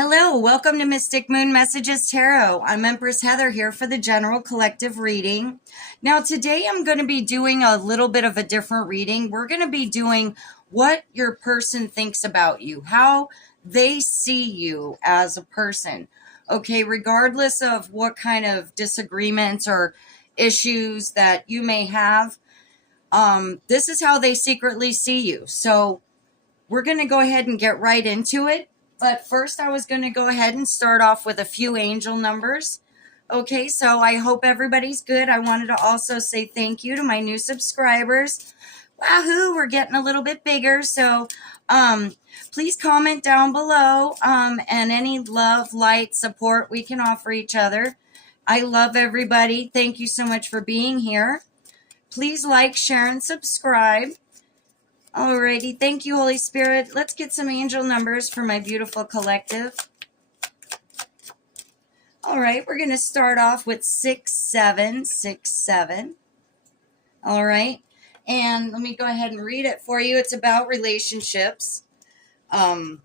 Hello, welcome to Mystic Moon Messages Tarot. I'm Empress Heather here for the general collective reading. Now, today I'm going to be doing a little bit of a different reading. We're going to be doing what your person thinks about you, how they see you as a person. Okay, regardless of what kind of disagreements or issues that you may have, this is how they secretly see you. So we're going to go ahead and get right into it. But first, I was going to go ahead and start off with a few angel numbers. Okay, so I hope everybody's good. I wanted to also say thank you to my new subscribers. Wahoo, we're getting a little bit bigger. So please comment down below and any love, light, support we can offer each other. I love everybody. Thank you so much for being here. Please like, share, and subscribe. Alrighty, thank you, Holy Spirit. Let's get some angel numbers for my beautiful collective. All right, we're going to start off with 6767. All right, and let me go ahead and read it for you. It's about relationships. So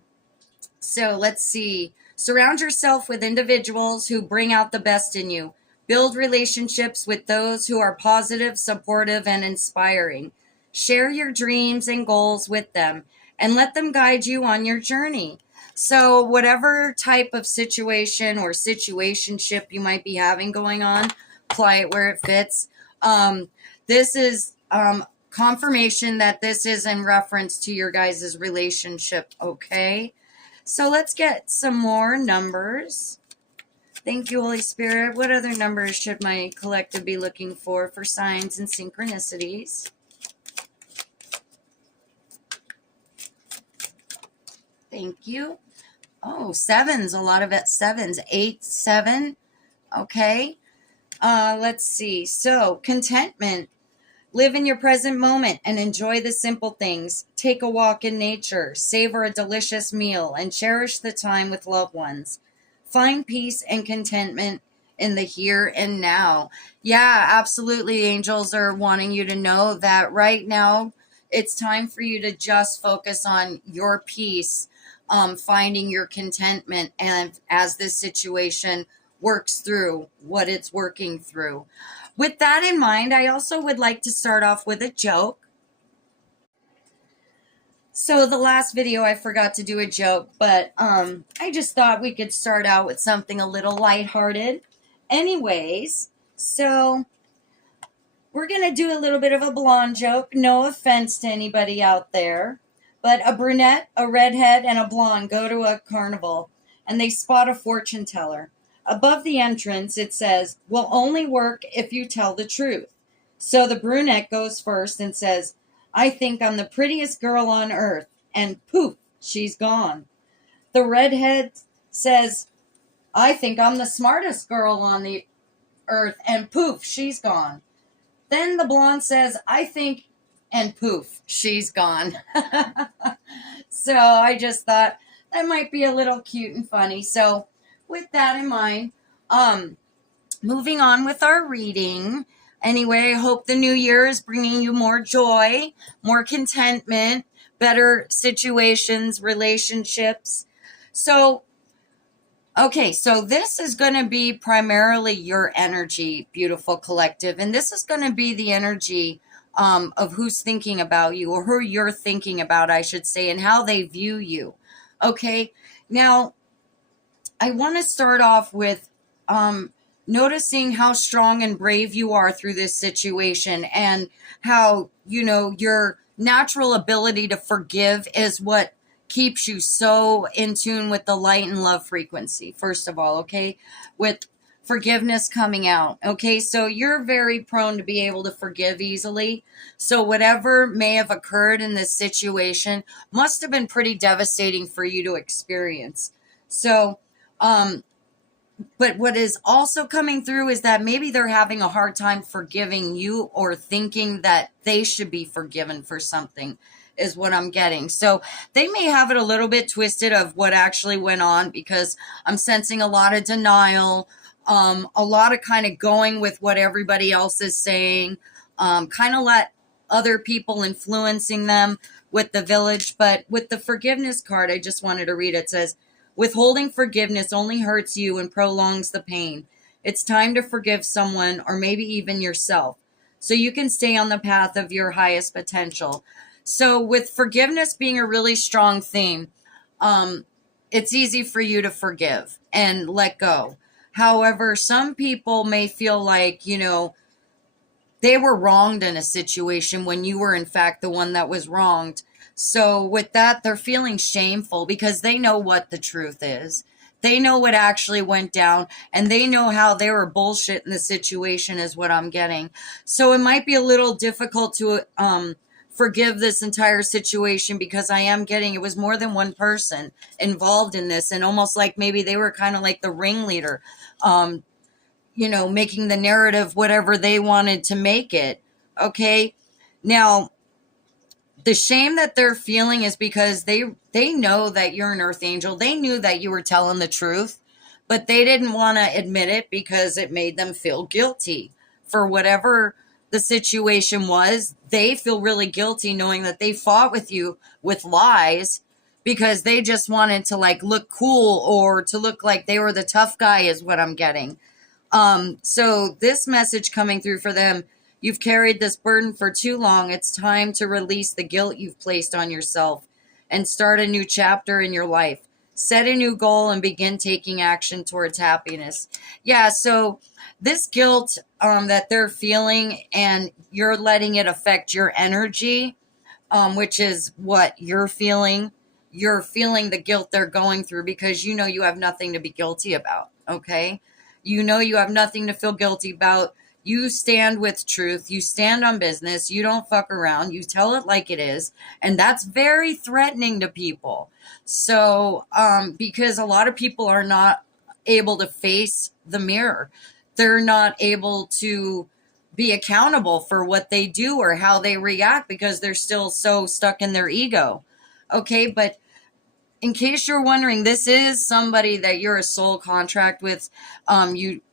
let's see. Surround yourself with individuals who bring out the best in you. Build relationships with those who are positive, supportive, and inspiring. Share your dreams and goals with them and let them guide you on your journey. So whatever type of situation or situationship you might be having going on, apply it where it fits. This is confirmation that this is in reference to your guys' relationship, okay? So let's get some more numbers. Thank you, Holy Spirit. What other numbers should my collective be looking for signs and synchronicities? Thank you. Oh, sevens, a lot of it sevens. 8, 7. Okay. Let's see. So, contentment. Live in your present moment and enjoy the simple things. Take a walk in nature, savor a delicious meal, and cherish the time with loved ones. Find peace and contentment in the here and now. Yeah, absolutely. Angels are wanting you to know that right now it's time for you to just focus on your peace. Finding your contentment, and as this situation works through what it's working through. With that in mind, I also would like to start off with a joke. So the last video I forgot to do a joke, but I just thought we could start out with something a little lighthearted. Anyways, so we're going to do a little bit of a blonde joke. No offense to anybody out there. But a brunette, a redhead, and a blonde go to a carnival, and they spot a fortune teller. Above the entrance, it says, "Will only work if you tell the truth." So the brunette goes first and says, "I think I'm the prettiest girl on earth," and poof, she's gone. The redhead says, "I think I'm the smartest girl on the earth," and poof, she's gone. Then the blonde says, "I think," and poof, she's gone. So I just thought that might be a little cute and funny. So with that in mind, moving on with our reading. Anyway, I hope the new year is bringing you more joy, more contentment, better situations, relationships. So, okay, so this is going to be primarily your energy, beautiful collective. And this is going to be the energy of who's thinking about you, or who you're thinking about, I should say, and how they view you. Okay, now I want to start off with noticing how strong and brave you are through this situation, and how, you know, your natural ability to forgive is what keeps you so in tune with the light and love frequency, first of all, okay, with forgiveness coming out. Okay, so you're very prone to be able to forgive easily. So whatever may have occurred in this situation must have been pretty devastating for you to experience. So, but what is also coming through is that maybe they're having a hard time forgiving you, or thinking that they should be forgiven for something, is what I'm getting. So they may have it a little bit twisted of what actually went on, because I'm sensing a lot of denial, a lot of kind of going with what everybody else is saying, kind of let other people influencing them with the village. But with the forgiveness card, I just wanted to read it. It says, Withholding forgiveness only hurts you and prolongs the pain. It's time to forgive someone or maybe even yourself so you can stay on the path of your highest potential. So, with forgiveness being a really strong theme, um, it's easy for you to forgive and let go. However, some people may feel like, they were wronged in a situation when you were, in fact, the one that was wronged. So, with that, they're feeling shameful because they know what the truth is. They know what actually went down and they know how they were bullshit in the situation, is what I'm getting. So, it might be a little difficult to forgive this entire situation because I am getting it was more than one person involved in this, and almost like maybe they were kind of like the ringleader. Making the narrative whatever they wanted to make it. Okay. Now, the shame that they're feeling is because they know that you're an earth angel. They knew that you were telling the truth, but they didn't want to admit it because it made them feel guilty for whatever the situation was. They feel really guilty knowing that they fought with you with lies because they just wanted to like look cool or to look like they were the tough guy, is what I'm getting. So this message coming through for them: you've carried this burden for too long. It's time to release the guilt you've placed on yourself and start a new chapter in your life. Set a new goal and begin taking action towards happiness. Yeah, so this guilt that they're feeling, and you're letting it affect your energy, which is what you're feeling. You're feeling the guilt they're going through because you have nothing to be guilty about, okay? You have nothing to feel guilty about. You stand with truth. You stand on business. You don't fuck around. You tell it like it is. And that's very threatening to people. So, because a lot of people are not able to face the mirror, they're not able to be accountable for what they do or how they react because they're still so stuck in their ego. Okay, but in case you're wondering, this is somebody that you're a soul contract with.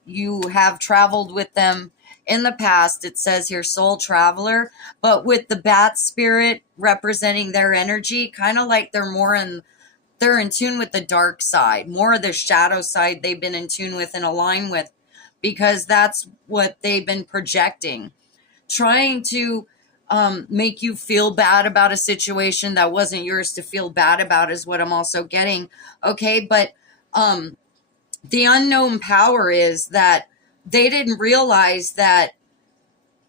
You have traveled with them in the past. It says here soul traveler, but with the bat spirit representing their energy, kind of like they're in tune with the dark side, more of the shadow side they've been in tune with and align with, because that's what they've been projecting, trying to make you feel bad about a situation that wasn't yours to feel bad about, is what I'm also getting. Okay, but the unknown power is that they didn't realize that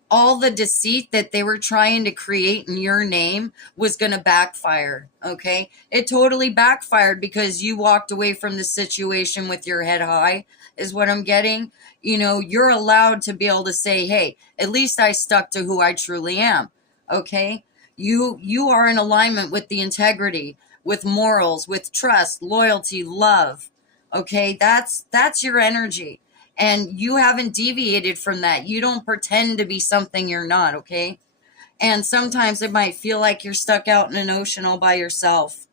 all the deceit that they were trying to create in your name was going to backfire. Okay, it totally backfired because you walked away from the situation with your head high, is what I'm getting. You're allowed to be able to say, hey, at least I stuck to who I truly am. Okay, you are in alignment with the integrity, with morals, with trust, loyalty, love. Okay, that's your energy. And you haven't deviated from that. You don't pretend to be something you're not, okay? And sometimes it might feel like you're stuck out in an ocean all by yourself,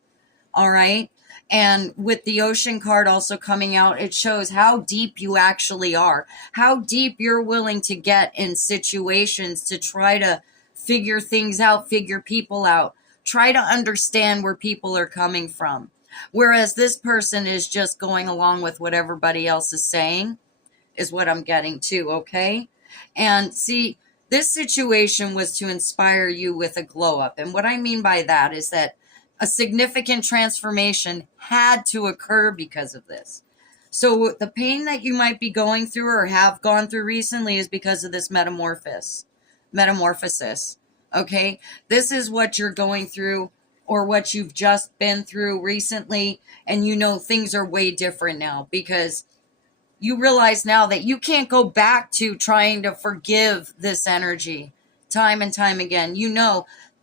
all right? And with the ocean card also coming out, it shows how deep you actually are, how deep you're willing to get in situations to try to figure things out, figure people out, try to understand where people are coming from. Whereas this person is just going along with what everybody else is saying, is what I'm getting to, okay? And see, this situation was to inspire you with a glow up. And what I mean by that is that a significant transformation had to occur because of this. So the pain that you might be going through or have gone through recently is because of this metamorphosis. Okay? This is what you're going through or what you've just been through recently. And things are way different now because you realize now that you can't go back to trying to forgive this energy time and time again.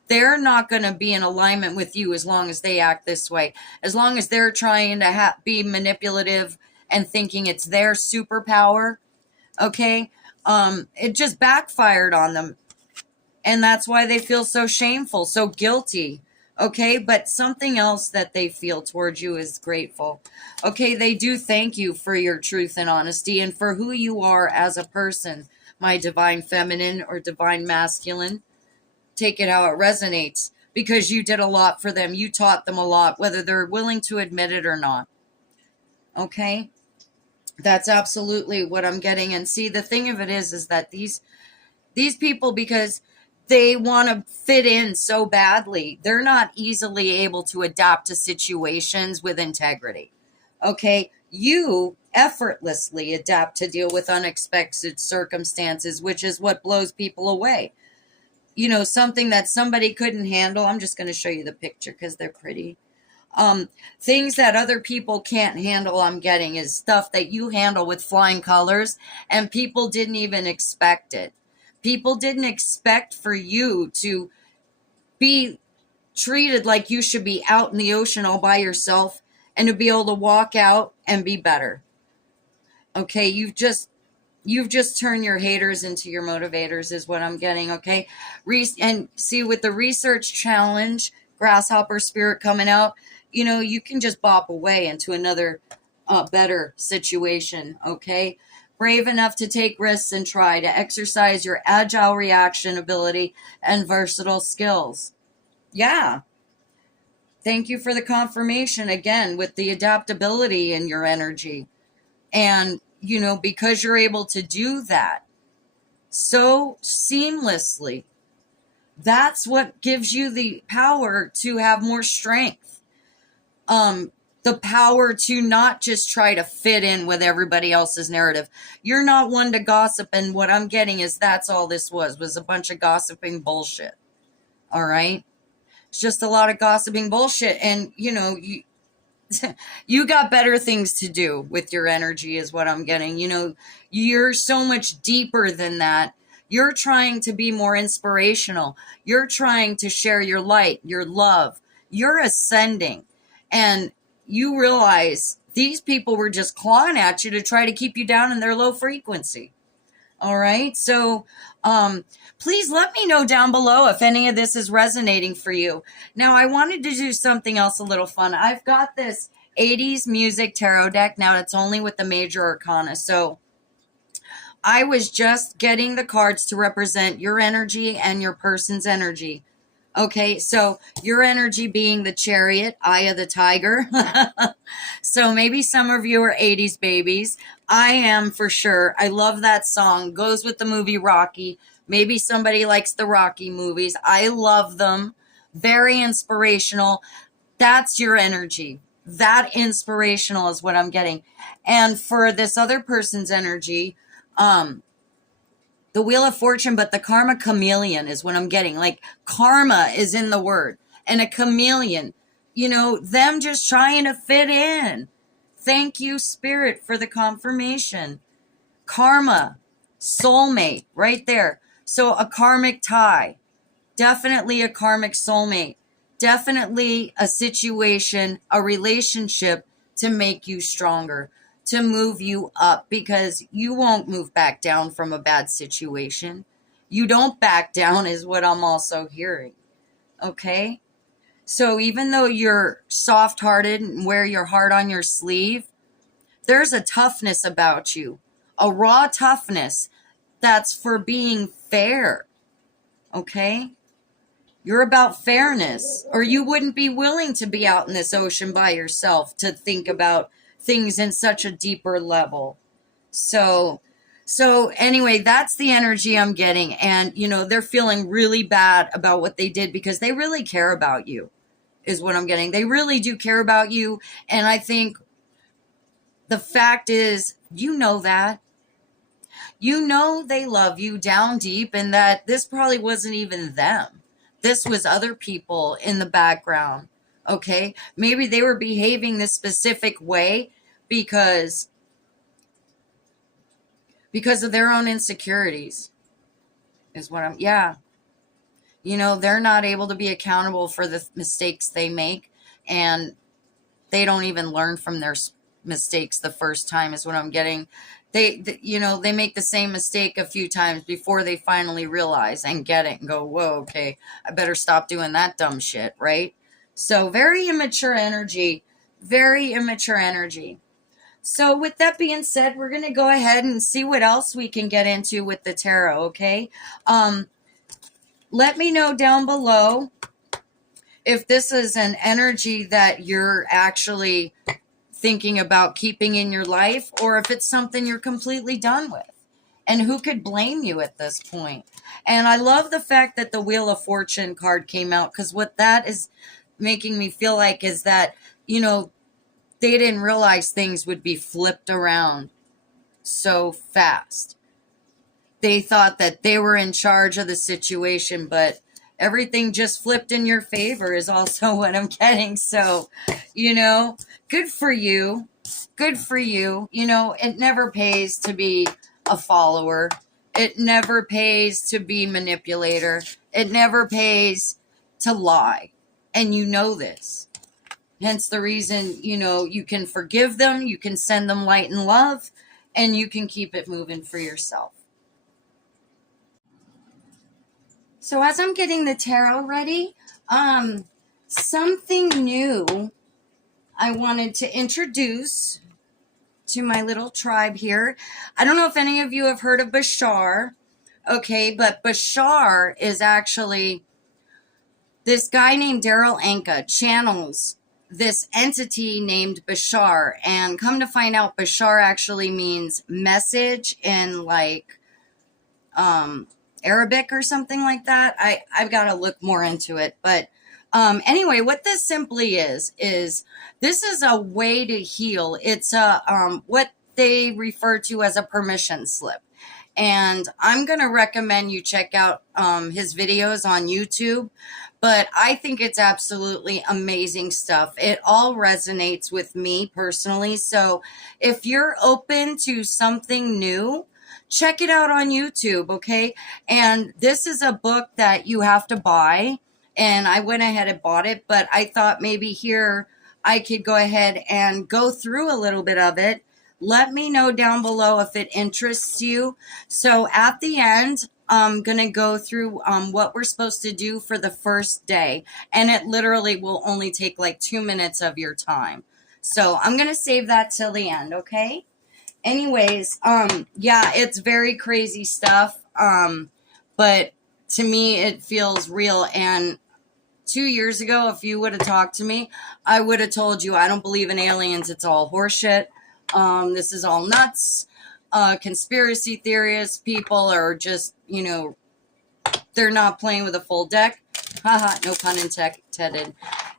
They're not going to be in alignment with you as long as they act this way. As long as they're trying to be manipulative and thinking it's their superpower, okay? It just backfired on them. And that's why they feel so shameful, so guilty. Okay, but something else that they feel towards you is grateful. Okay, they do thank you for your truth and honesty and for who you are as a person, my divine feminine or divine masculine. Take it how it resonates, because you did a lot for them. You taught them a lot, whether they're willing to admit it or not. Okay? That's absolutely what I'm getting. And see, the thing of it is that these people, because they want to fit in so badly, they're not easily able to adapt to situations with integrity. Okay? You effortlessly adapt to deal with unexpected circumstances, which is what blows people away. You know, something that somebody couldn't handle. I'm just going to show you the picture because they're pretty. Things that other people can't handle, I'm getting, is stuff that you handle with flying colors, and people didn't even expect it. People didn't expect for you to be treated like you should be out in the ocean all by yourself and to be able to walk out and be better. Okay, you've just turned your haters into your motivators is what I'm getting. Okay, and see, with the research challenge, grasshopper spirit coming out, you know, you can just bop away into another better situation. Okay, brave enough to take risks and try to exercise your agile reaction ability and versatile skills. Yeah, thank you for the confirmation again with the adaptability in your energy. And you know, because you're able to do that so seamlessly, that's what gives you the power to have more strength. The power to not just try to fit in with everybody else's narrative. You're not one to gossip, and what I'm getting is that's all this was a bunch of gossiping bullshit. All right? It's just a lot of gossiping bullshit, and you know, you got better things to do with your energy is what I'm getting. You know, you're so much deeper than that. You're trying to be more inspirational. You're trying to share your light, your love. You're ascending. And you realize these people were just clawing at you to try to keep you down in their low frequency. All right. So please let me know down below if any of this is resonating for you. Now, I wanted to do something else a little fun. I've got this 80s music tarot deck. Now, it's only with the major arcana. So I was just getting the cards to represent your energy and your person's energy. Okay, so your energy being the Chariot, Eye of the Tiger. So maybe some of you are 80s babies. I am for sure. I love that song. Goes with the movie Rocky. Maybe somebody likes the Rocky movies. I love them. Very inspirational. That's your energy. That inspirational is what I'm getting. And for this other person's energy, the Wheel of Fortune, but the Karma Chameleon is what I'm getting. Like, karma is in the word. And a chameleon, you know, them just trying to fit in. Thank you, Spirit, for the confirmation. Karma, soulmate, right there. So a karmic tie. Definitely a karmic soulmate. Definitely a situation, a relationship to make you stronger, to move you up, because you won't move back down from a bad situation. You don't back down is what I'm also hearing. Okay? So even though you're soft-hearted and wear your heart on your sleeve, there's a toughness about you, a raw toughness that's for being fair. Okay? You're about fairness, or you wouldn't be willing to be out in this ocean by yourself to think about things in such a deeper level. So anyway, that's the energy I'm getting. And, you know, they're feeling really bad about what they did because they really care about you is what I'm getting. They really do care about you. And I think the fact is, you know that. You know they love you down deep, and that this probably wasn't even them. This was other people in the background. Okay? Maybe they were behaving this specific way because of their own insecurities is what you know, they're not able to be accountable for the mistakes they make, and they don't even learn from their mistakes the first time is what I'm getting. You know, they make the same mistake a few times before they finally realize and get it and go, whoa, okay, I better stop doing that dumb shit, right? So very immature energy, very immature energy. So with that being said, we're going to go ahead and see what else we can get into with the tarot, okay? Let me know down below if this is an energy that you're actually thinking about keeping in your life, or if it's something you're completely done with. And who could blame you at this point? And I love the fact that the Wheel of Fortune card came out, because what that is making me feel like is that, they didn't realize things would be flipped around so fast. They thought that they were in charge of the situation, but everything just flipped in your favor is also what I'm getting. So, good for you. Good for you. It never pays to be a follower. It never pays to be manipulator. It never pays to lie. And you know this. Hence the reason, you can forgive them, you can send them light and love, and you can keep it moving for yourself. So as I'm getting the tarot ready, something new I wanted to introduce to my little tribe here. I don't know if any of you have heard of Bashar, okay, but Bashar is actually this guy named Daryl Anka channels this entity named Bashar, and come to find out, Bashar actually means message in Arabic or something like that. I've got to look more into it, but anyway, what this simply is this is a way to heal. It's what they refer to as a permission slip. And I'm going to recommend you check out his videos on YouTube. But I think it's absolutely amazing stuff. It all resonates with me personally. So if you're open to something new, check it out on YouTube, okay? And this is a book that you have to buy. And I went ahead and bought it. But I thought maybe here I could go ahead and go through a little bit of it. Let me know down below if it interests you. So at the end, I'm going to go through what we're supposed to do for the first day. And it literally will only take like 2 minutes of your time. So I'm going to save that till the end, okay? Anyways, yeah, it's very crazy stuff. But to me, it feels real. And 2 years ago, if you would have talked to me, I would have told you I don't believe in aliens. It's all horseshit. This is all nuts. Conspiracy theorists, people are just, they're not playing with a full deck. Haha, no pun intended.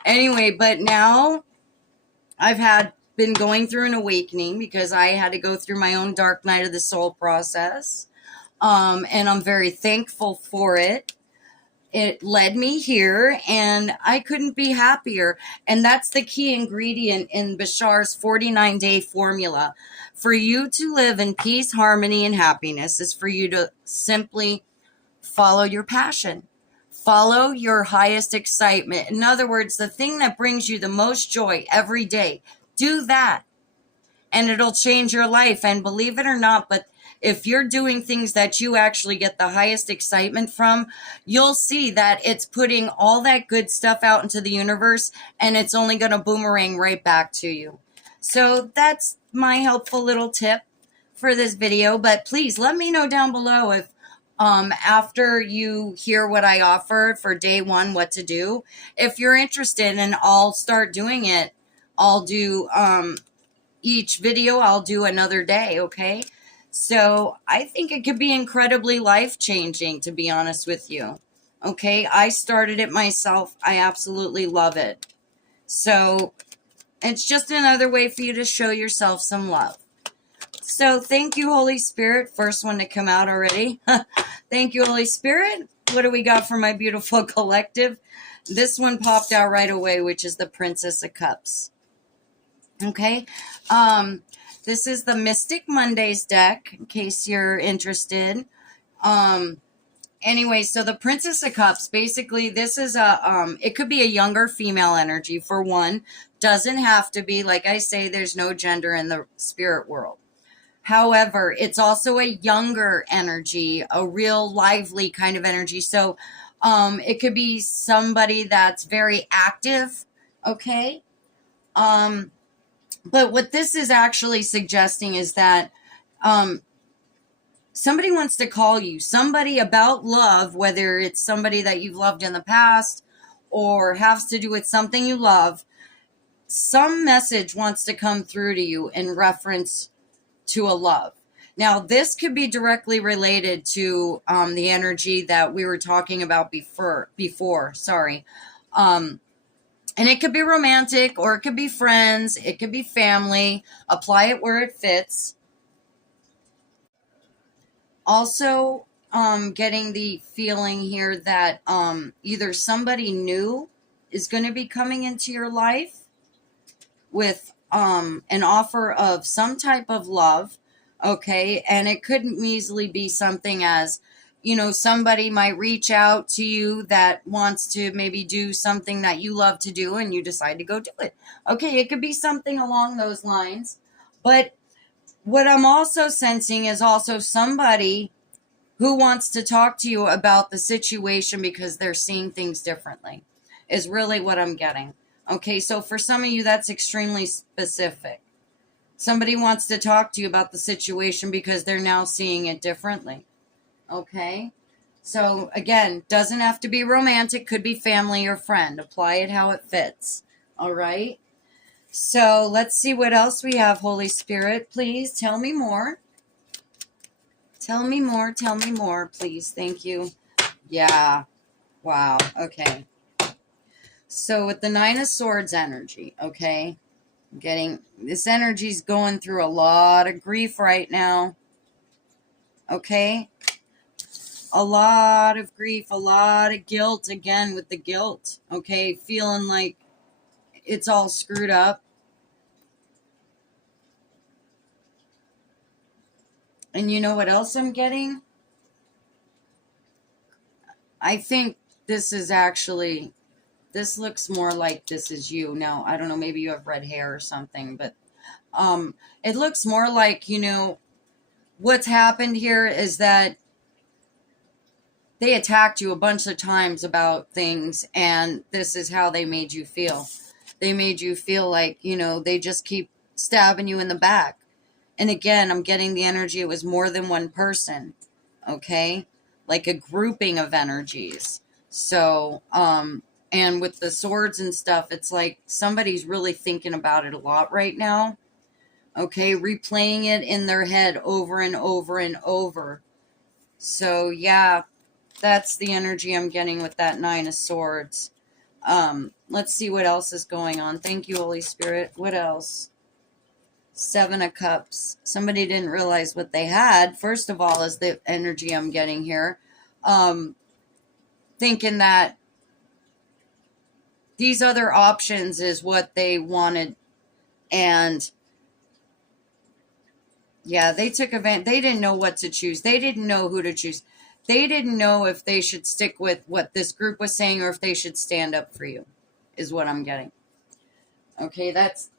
Anyway, but now I've been going through an awakening because I had to go through my own dark night of the soul process. And I'm very thankful for it. It led me here, and I couldn't be happier. And that's the key ingredient in Bashar's 49-day formula. For you to live in peace, harmony, and happiness is for you to simply follow your passion. Follow your highest excitement. In other words, the thing that brings you the most joy every day. Do that, and it'll change your life. And believe it or not, but if you're doing things that you actually get the highest excitement from, you'll see that it's putting all that good stuff out into the universe, and it's only going to boomerang right back to you. So that's my helpful little tip for this video. But please let me know down below if after you hear what I offered for day 1, what to do. If you're interested, and I'll start doing it. I'll do each video, I'll do another day, okay? So I think it could be incredibly life-changing, to be honest with you. Okay, I started it myself. I absolutely love it. So it's just another way for you to show yourself some love. So thank you, Holy Spirit. First one to come out already. Thank you, Holy Spirit. What do we got for my beautiful collective? This one popped out right away, which is the Princess of Cups. Okay. This is the Mystic Mondays deck, in case you're interested. Anyway, so the Princess of Cups, basically, this is it could be a younger female energy, for one. Doesn't have to be. Like I say, there's no gender in the spirit world. However, it's also a younger energy, a real lively kind of energy. So, it could be somebody that's very active, okay? But what this is actually suggesting is that somebody wants to call you, somebody about love, whether it's somebody that you've loved in the past or has to do with something you love. some message wants to come through to you in reference to a love. Now, this could be directly related to the energy that we were talking about before. Sorry. And it could be romantic, or it could be friends. It could be family. Apply it where it fits. Also, getting the feeling here that either somebody new is going to be coming into your life with an offer of some type of love, okay? And it couldn't easily be something as, somebody might reach out to you that wants to maybe do something that you love to do and you decide to go do it. Okay, it could be something along those lines. But what I'm also sensing is also somebody who wants to talk to you about the situation because they're seeing things differently, is really what I'm getting. Okay, so for some of you, that's extremely specific. Somebody wants to talk to you about the situation because they're now seeing it differently. Okay, so again, doesn't have to be romantic, could be family or friend. Apply it how it fits. All right, so let's see what else we have. Holy Spirit, please tell me more. Tell me more, please. Thank you. Yeah, wow, okay. So with the Nine of Swords energy, okay, getting this energy's going through a lot of grief right now. Okay, a lot of grief, a lot of guilt, again with the guilt. Okay, feeling like it's all screwed up. And you know what else I'm getting? I think this is actually, this looks more like this is you. Now, I don't know, maybe you have red hair or something, but it looks more like, what's happened here is that they attacked you a bunch of times about things, and this is how they made you feel. They made you feel like, they just keep stabbing you in the back. And again, I'm getting the energy it was more than one person, okay? Like a grouping of energies. So, and with the swords and stuff, it's like somebody's really thinking about it a lot right now, okay? Replaying it in their head over and over and over. So, yeah. That's the energy I'm getting with that Nine of Swords. Let's see what else is going on. Thank you, Holy Spirit. What else? Seven of Cups. Somebody didn't realize what they had. First of all, is the energy I'm getting here. Thinking that these other options is what they wanted. And yeah, they took advantage. They didn't know what to choose. They didn't know who to choose. They didn't know if they should stick with what this group was saying or if they should stand up for you, is what I'm getting. Okay, that's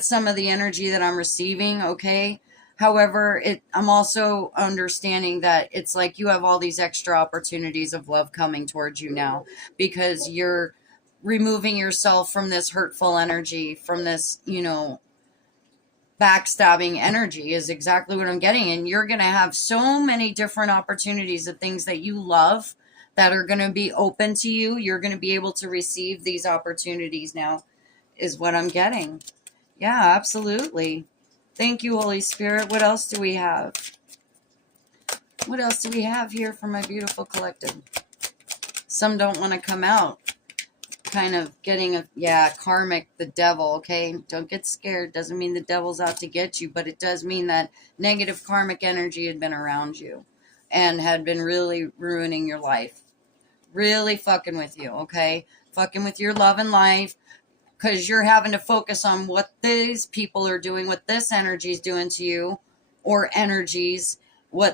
some of the energy that I'm receiving, okay? However, I'm also understanding that it's like you have all these extra opportunities of love coming towards you now because you're removing yourself from this hurtful energy, from this, backstabbing energy is exactly what I'm getting. And you're going to have so many different opportunities of things that you love that are going to be open to you. You're going to be able to receive these opportunities now, is what I'm getting. Yeah, absolutely. Thank you, Holy Spirit. What else do we have? What else do we have here for my beautiful collective? Some don't want to come out. Kind of getting karmic, the devil, okay? Don't get scared. Doesn't mean the devil's out to get you, but it does mean that negative karmic energy had been around you and had been really ruining your life. Really fucking with you, okay? Fucking with your love and life, because you're having to focus on what these people are doing, what this energy is doing to you, or energies,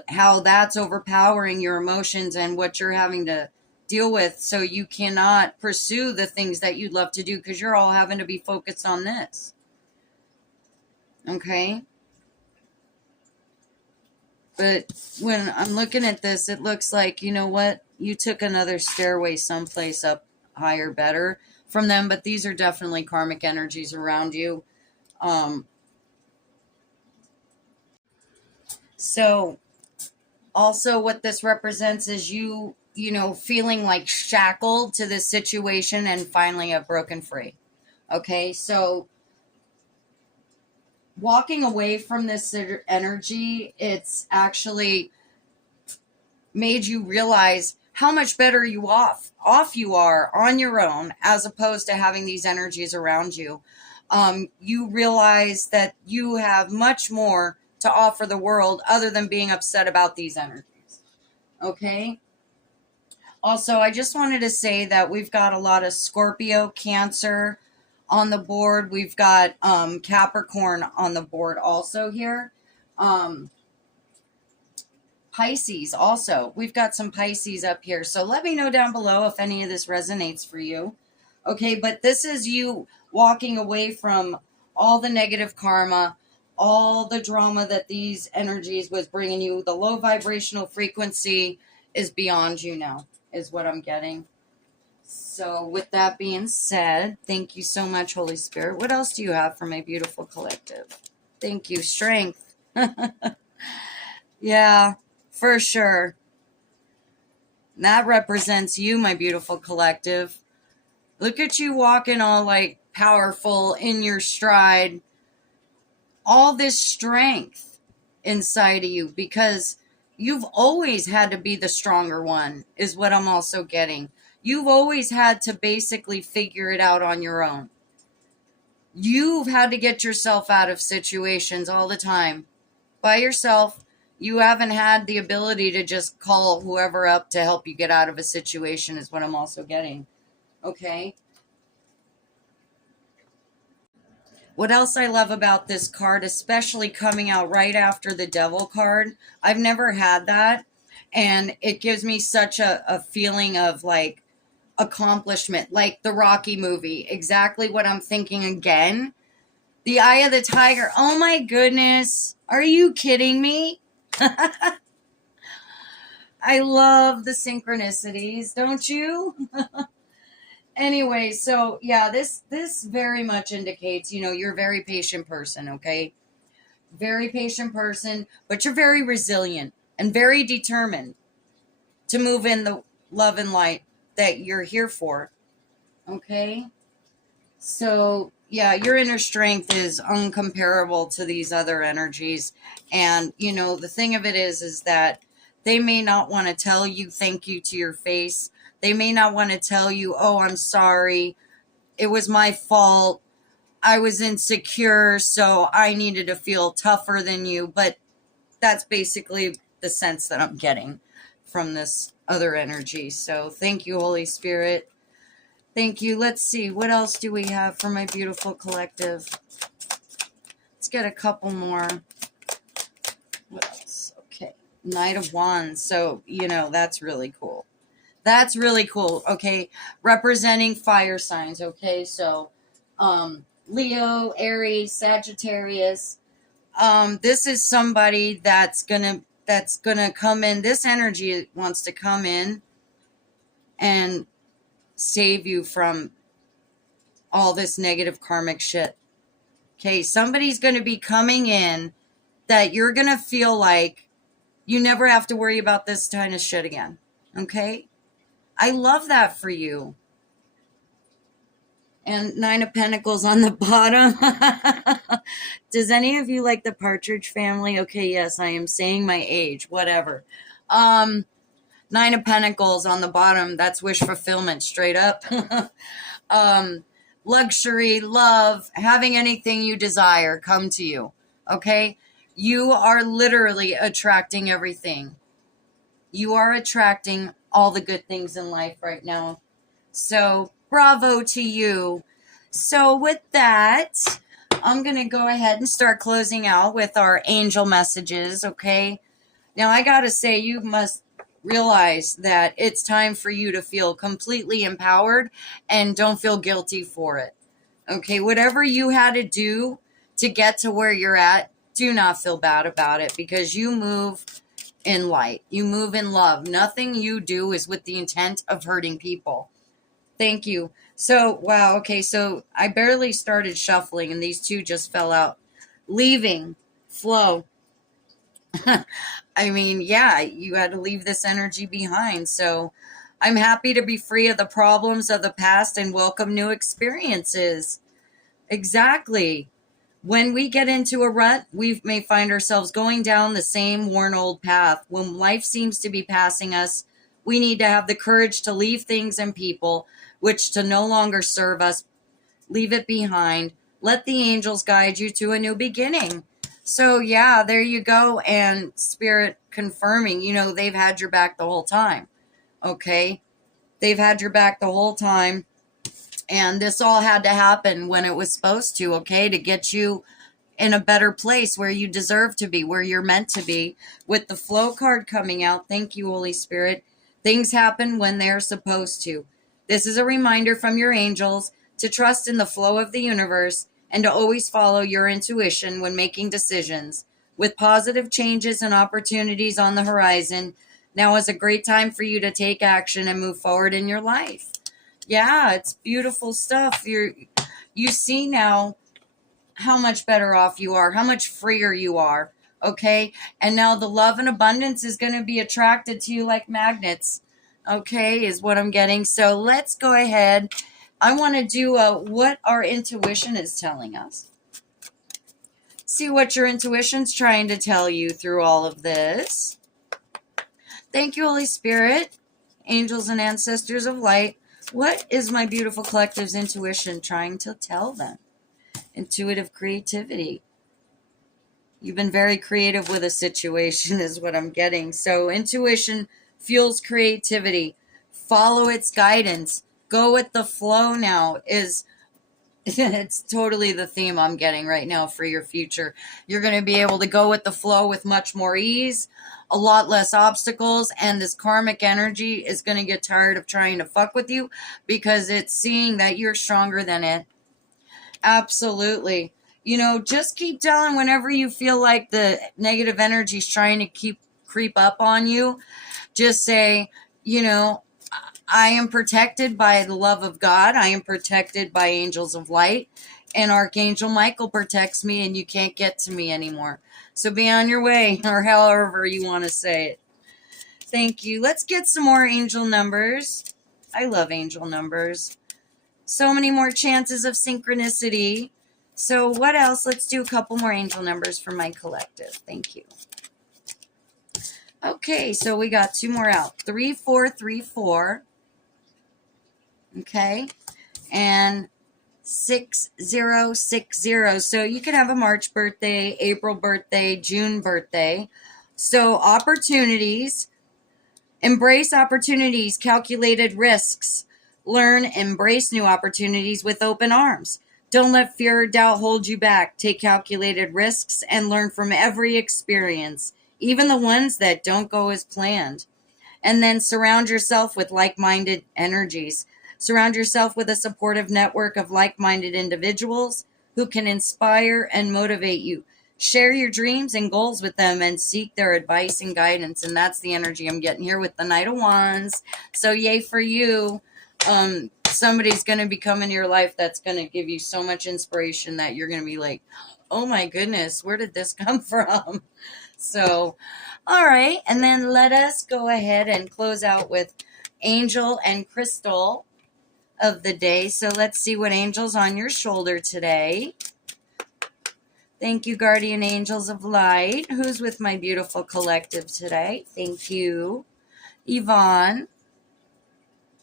how that's overpowering your emotions and what you're having to deal with, so you cannot pursue the things that you'd love to do because you're all having to be focused on this. Okay? But when I'm looking at this, it looks like, you know what? You took another stairway someplace up higher, better from them, but these are definitely karmic energies around you. So also what this represents is you feeling like shackled to this situation and finally have broken free. Okay, so walking away from this energy, it's actually made you realize how much better off you are on your own, as opposed to having these energies around you. You realize that you have much more to offer the world other than being upset about these energies. Okay. Also, I just wanted to say that we've got a lot of Scorpio, Cancer on the board. We've got Capricorn on the board also here. Pisces also. We've got some Pisces up here. So let me know down below if any of this resonates for you. Okay, but this is you walking away from all the negative karma, all the drama that these energies was bringing you. The low vibrational frequency is beyond you now, is what I'm getting. So with that being said, thank you so much, Holy Spirit. What else do you have for my beautiful collective? Thank you. Strength. Yeah, for sure. That represents you, my beautiful collective. Look at you walking all like powerful in your stride. All this strength inside of you, because you've always had to be the stronger one, is what I'm also getting. You've always had to basically figure it out on your own. You've had to get yourself out of situations all the time by yourself. You haven't had the ability to just call whoever up to help you get out of a situation, is what I'm also getting. Okay. What else I love about this card, especially coming out right after the Devil card, I've never had that. And it gives me such a feeling of like accomplishment, like the Rocky movie. Exactly what I'm thinking again. The Eye of the Tiger. Oh my goodness. Are you kidding me? I love the synchronicities, don't you? Anyway, so yeah, this very much indicates, you're a very patient person, okay? Very patient person, but you're very resilient and very determined to move in the love and light that you're here for. Okay? So, yeah, your inner strength is uncomparable to these other energies. And, the thing of it is that they may not want to tell you thank you to your face. They may not want to tell you, oh, I'm sorry. It was my fault. I was insecure, so I needed to feel tougher than you. But that's basically the sense that I'm getting from this other energy. So thank you, Holy Spirit. Thank you. Let's see. What else do we have for my beautiful collective? Let's get a couple more. What else? Okay. Knight of Wands. So, that's really cool. That's really cool. Okay. Representing fire signs. Okay. So, Leo, Aries, Sagittarius. This is somebody that's gonna come in. This energy wants to come in and save you from all this negative karmic shit. Okay. Somebody's going to be coming in that you're going to feel like you never have to worry about this kind of shit again. Okay. I love that for you. And 9 of Pentacles on the bottom. Does any of you like the Partridge Family? Okay, yes, I am saying my age. Whatever. 9 of Pentacles on the bottom. That's wish fulfillment, straight up. Luxury, love, having anything you desire come to you. Okay? You are literally attracting everything. You are attracting all the good things in life right now. So, bravo to you. So with that, I'm going to go ahead and start closing out with our angel messages, okay? Now, I got to say, you must realize that it's time for you to feel completely empowered and don't feel guilty for it, okay? Whatever you had to do to get to where you're at, do not feel bad about it, because you move in light. You move in love. Nothing you do is with the intent of hurting people. Thank you. So, wow. Okay. So I barely started shuffling and these two just fell out. Leaving, flow. I mean, yeah, you had to leave this energy behind. So I'm happy to be free of the problems of the past and welcome new experiences. Exactly. When we get into a rut, we may find ourselves going down the same worn old path. When life seems to be passing us, we need to have the courage to leave things and people which to no longer serve us. Leave it behind. Let the angels guide you to a new beginning. So, yeah, there you go. And Spirit confirming, they've had your back the whole time. Okay? They've had your back the whole time. And this all had to happen when it was supposed to, okay, to get you in a better place where you deserve to be, where you're meant to be. With the flow card coming out, thank you, Holy Spirit. Things happen when they're supposed to. This is a reminder from your angels to trust in the flow of the universe and to always follow your intuition when making decisions. With positive changes and opportunities on the horizon, now is a great time for you to take action and move forward in your life. Yeah, it's beautiful stuff. You see now how much better off you are, how much freer you are, okay? And now the love and abundance is going to be attracted to you like magnets, okay, is what I'm getting. So let's go ahead. I want to do what our intuition is telling us. See what your intuition's trying to tell you through all of this. Thank you, Holy Spirit, angels and ancestors of light. What is my beautiful collective's intuition trying to tell them? Intuitive creativity. You've been very creative with a situation is what I'm getting. So intuition fuels creativity. Follow its guidance. Go with the flow now is it's totally the theme I'm getting right now for your future. You're going to be able to go with the flow with much more ease, a lot less obstacles, and this karmic energy is going to get tired of trying to fuck with you because it's seeing that you're stronger than it. Absolutely. Just keep telling whenever you feel like the negative energy is trying to creep up on you. Just say, I am protected by the love of God. I am protected by angels of light. And Archangel Michael protects me, and you can't get to me anymore. So be on your way, or however you want to say it. Thank you. Let's get some more angel numbers. I love angel numbers. So many more chances of synchronicity. So what else? Let's do a couple more angel numbers for my collective. Thank you. Okay, so we got two more out. 3434. Okay. And 6060. So you can have a March birthday, April birthday, June birthday. So opportunities. Embrace opportunities, calculated risks. Learn, embrace new opportunities with open arms. Don't let fear or doubt hold you back. Take calculated risks and learn from every experience, even the ones that don't go as planned. And then surround yourself with like-minded energies. Surround yourself with a supportive network of like-minded individuals who can inspire and motivate you. Share your dreams and goals with them and seek their advice and guidance. And that's the energy I'm getting here with the Knight of Wands. So yay for you. Somebody's going to be coming to your life that's going to give you so much inspiration that you're going to be like, oh my goodness, where did this come from? So, all right. And then let us go ahead and close out with Angel and Crystal of the day. So let's see what angel's on your shoulder today. Thank you, guardian angels of light. Who's with my beautiful collective today? Thank you, Yvonne.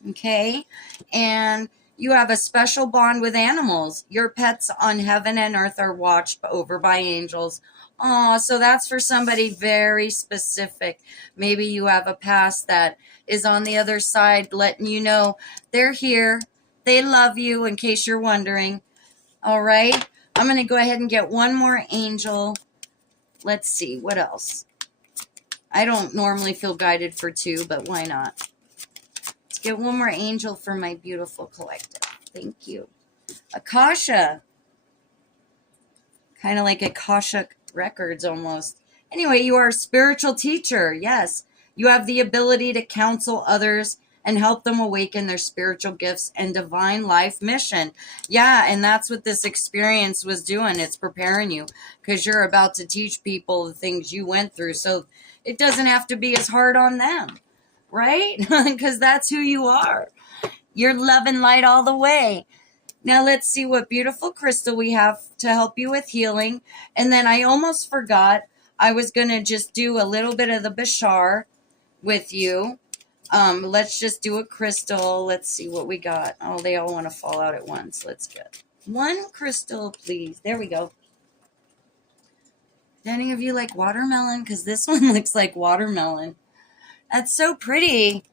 Okay. And you have a special bond with animals. Your pets on heaven and earth are watched over by angels. Oh, so that's for somebody very specific. Maybe you have a past that is on the other side letting you know they're here. They love you, in case you're wondering. All right. I'm going to go ahead and get one more angel. Let's see. What else? I don't normally feel guided for two, but why not? Let's get one more angel for my beautiful collective. Thank you. Akasha. Kind of like Akashic Records almost. Anyway, you are a spiritual teacher. Yes. You have the ability to counsel others and help them awaken their spiritual gifts and divine life mission. Yeah, and that's what this experience was doing. It's preparing you because you're about to teach people the things you went through. So it doesn't have to be as hard on them, right? Because that's who you are. You're love and light all the way. Now let's see what beautiful crystal we have to help you with healing. And then I almost forgot, I was going to just do a little bit of the Bashar with you. Let's just do a crystal. Let's see what we got. Oh, they all want to fall out at once. Let's get one crystal, please. There we go. Do any of you like watermelon? Because this one looks like watermelon. That's so pretty.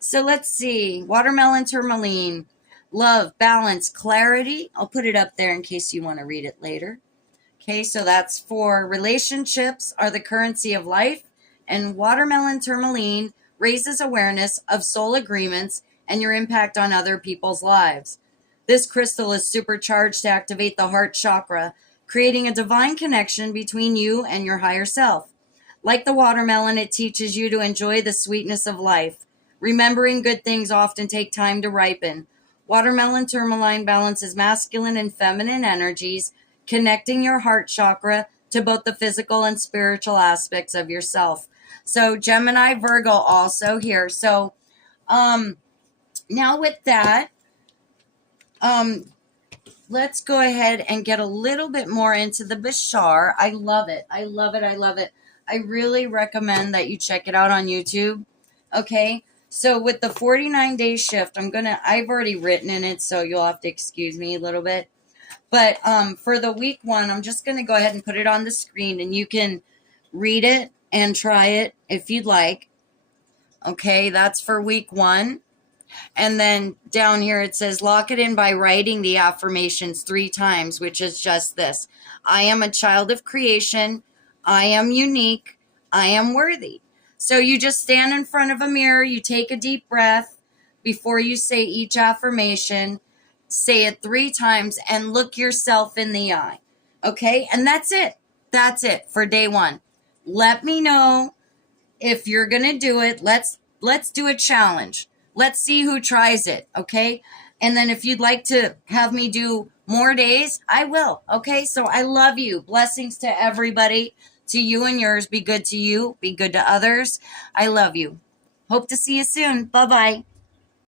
So let's see. Watermelon tourmaline. Love, balance, clarity. I'll put it up there in case you want to read it later. Okay, so that's for relationships are the currency of life. And watermelon tourmaline raises awareness of soul agreements and your impact on other people's lives. This crystal is supercharged to activate the heart chakra, creating a divine connection between you and your higher self. Like the watermelon, it teaches you to enjoy the sweetness of life. Remembering good things often take time to ripen. Watermelon tourmaline balances masculine and feminine energies, connecting your heart chakra to both the physical and spiritual aspects of yourself. So Gemini, Virgo also here. So now with that, let's go ahead and get a little bit more into the Bashar. I love it. I love it. I love it. I really recommend that you check it out on YouTube. Okay. So with the 49-day shift, I've already written in it, so you'll have to excuse me a little bit. But for the week one, I'm just going to go ahead and put it on the screen, and you can read it and try it if you'd like. Okay, that's for week one. And then down here it says, lock it in by writing the affirmations 3 times, which is just this. I am a child of creation. I am unique. I am worthy. So you just stand in front of a mirror. You take a deep breath before you say each affirmation. Say it 3 times and look yourself in the eye. Okay. And that's it. That's it for day 1. Let me know if you're going to do it. Let's do a challenge. Let's see who tries it. Okay. And then if you'd like to have me do more days, I will. Okay. So I love you. Blessings to everybody, to you and yours. Be good to you. Be good to others. I love you. Hope to see you soon. Bye-bye.